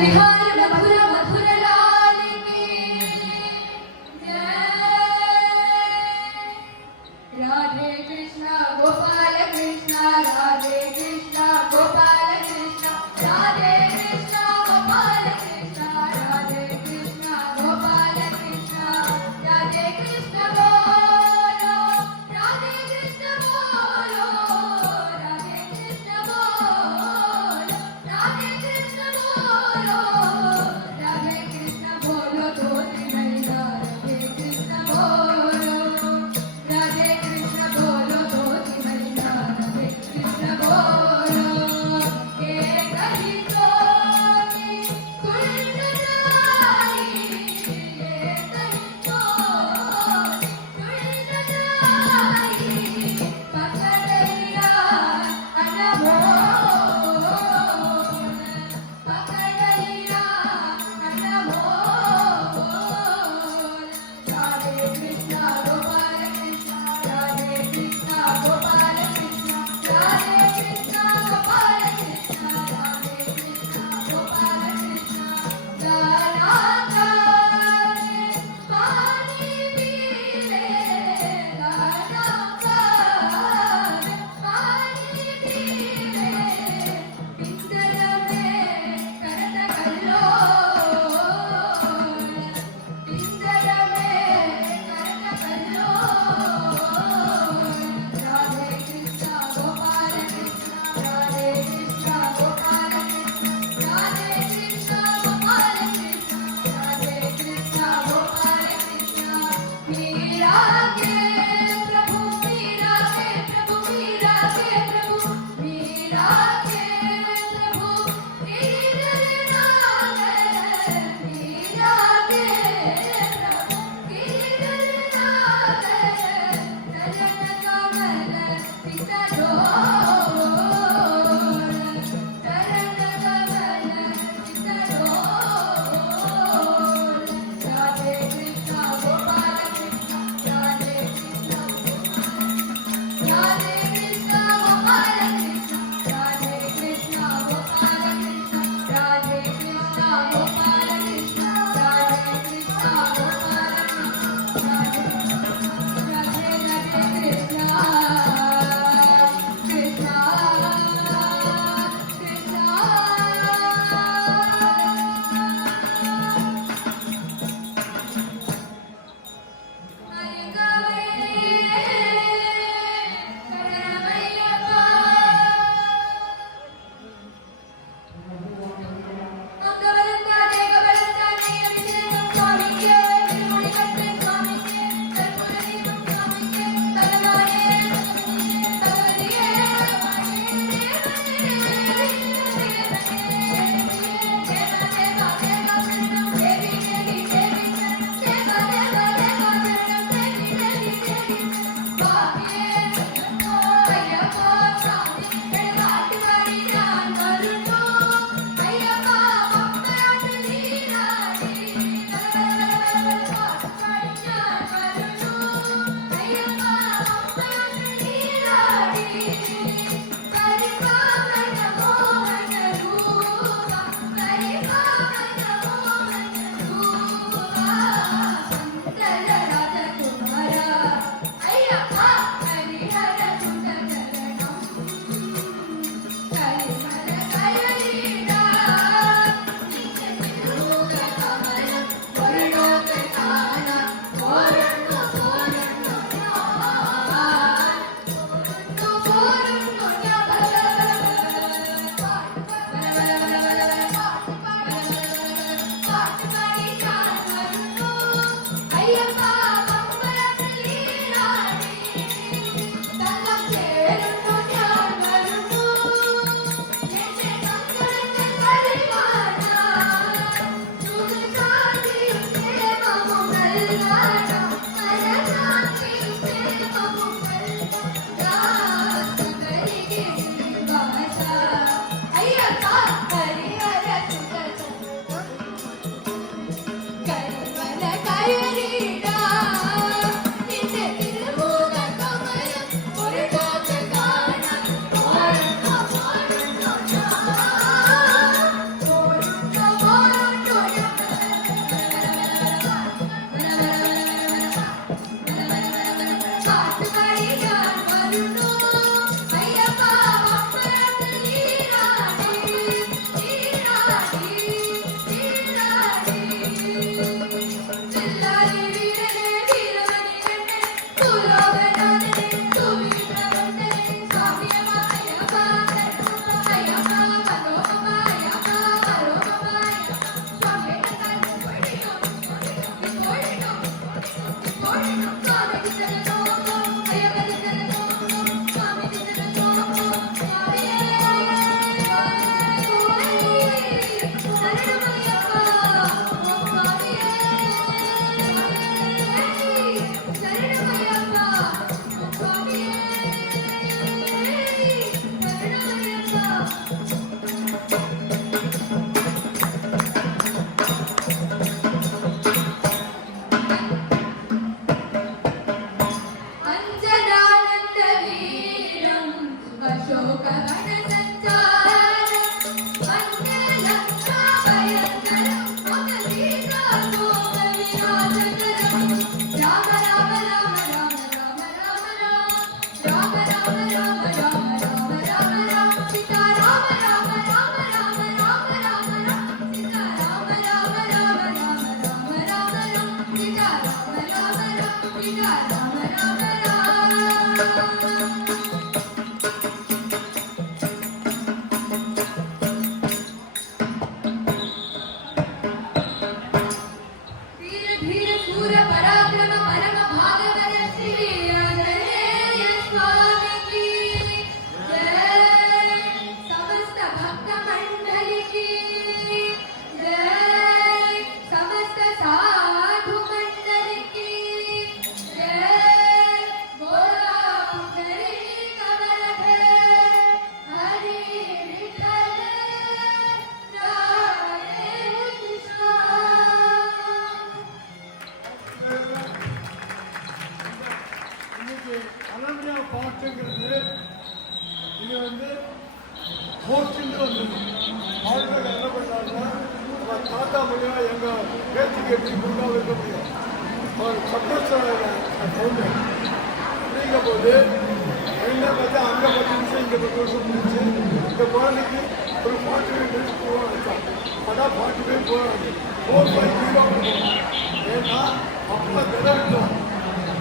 विहार मधुर मधुर लाल की जय। राधे कृष्ण गोपाल कृष्ण राधे कृष्ण गोपाल कृष्ण राधे कृष्ण गोपाल कृष्ण राधे कृष्ण गोपाल कृष्ण राधे कृष्ण बोलो राधे कृष्ण बोलो राधे कृष्ण बोलो राधे कृष्ण बोलो शूर पराक्रम परम भागवत श्री आंजनेय स्वामी की जय। समस्त भक्त मंडली की जय। समस्त साधु मंडली की जय। बोला हरि कमल है हरि विठल राधे कृष्ण। இன்னைக்கு அனன்யா பாட்டுங்கிறது இது வந்து போஸ்டின்னு வந்தது. அவர்கள் என்ன பண்ணாங்கன்னா நம்ம தாத்தா முடியும் எங்கள் பேச்சுக்கு எப்படி கொண்டாட வைக்க முடியும் அவர் சப்போஸ் பொண்ணு அப்படிங்கும்போது என்ன பார்த்தா அங்கே 10 நிமிஷம் இங்கே 10 நிமிஷம் முடிச்சு இந்த குழந்தைக்கு ஒரு 40 மினிட்ஸ் போக வச்சான். அதான் 40 மினிட் போகிறாங்க 4-5 கிலோமீட்டர். ஏன்னா அப்போ தினம்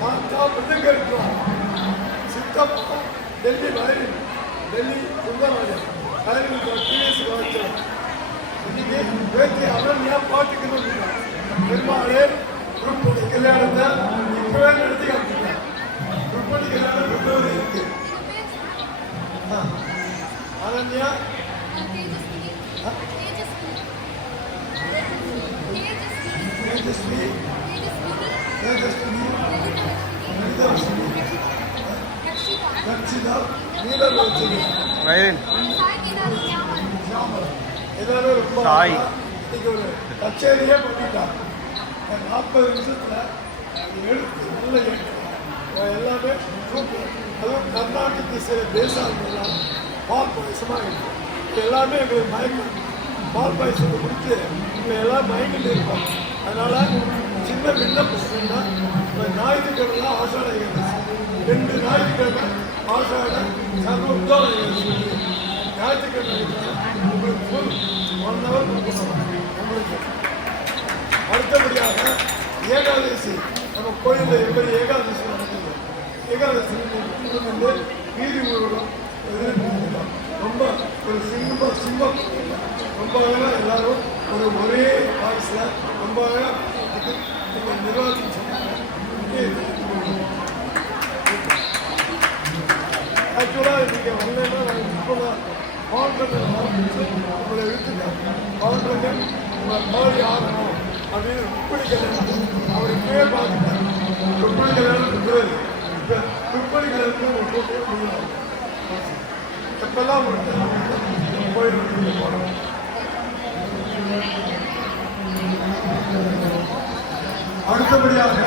தாத்தா மிருதங்க இருக்கிறோம். சித்தப்பா டெல்லி வயலின் டெல்லி சுந்தரராஜன் வயலின் டிஎஸ் வச்சோம். இன்னைக்கு பேச்சு அனன்யா பாட்டுக்கு பெருமாளே திருப்பதி கல்யாணத்தை இப்பவே நடத்தி காமிச்சிங்க. திருப்பதி கல்யாணம் பிப்ரவரி இருக்கு. அனன்யா தேஜஸ்வி தேஜஸ்வி ரட்சிதா நீலரோஜினி எல்லாரும் ரொம்ப இன்னைக்கு ஒரு கச்சேரியே பண்ணிட்டாங்க. 40 நிமிஷத்துல எழுத்து நல்ல எழுத்து எல்லாமே சூப்பர். அதுவும் கர்நாடக சில தேசாங்கெல்லாம் பால் பாயசமாக இருக்கு. இது எல்லாமே எங்களுக்கு மயக்கம். பால் பாயசத்தை கொடுத்து இவங்க எல்லாம் மயங்கிட்டு இருப்பாங்க. அதனால சின்ன விண்ணப்பம்னா ஞாயிற்றுக்கிழமை ஆஷாட ஏகாதசி 2 ஞாயிற்றுக்கிழமை ஆஷாட சர்வோத்தர ஏகாதசி ஞாயிற்றுக்கிழமை உங்களுக்கு ஃபுல் 1 hour கொடுக்கணும். உங்களுக்கு அடுத்தபடியாக ஏகாதசி நம்ம கோயிலில் எப்படி ஏகாதசி நடக்குது ஏகாதசி வந்து வீதி ஊர்வலம் ரொம்ப ஒரு சிம்மம் ரொம்ப அழகாக எல்லாரும் ஒரே வாய்ஸில் ரொம்ப அழகாக நிர்வாகம் சொன்னாங்க. ஆக்சுவலாக இன்றைக்கி வரலன்னா நாங்கள் இப்போ கால் பண்ண ஆரம்பிச்சு உங்களை எடுத்துட்டேன். கால் பண்ணி உங்களை பாடி ஆகணும் அப்படின்னு ருப்பணி கல்யாணம் அவருக்கே பார்த்துட்டேன். ருப்பணி கல்யாணம் பிப்ரவரி. இப்போ ருப்பணி கல்யாணத்துக்கு ஒரு போட்டே முடியலாம். எப்பெல்லாம் கோயில் போகிறோம். அடுத்தபடியாக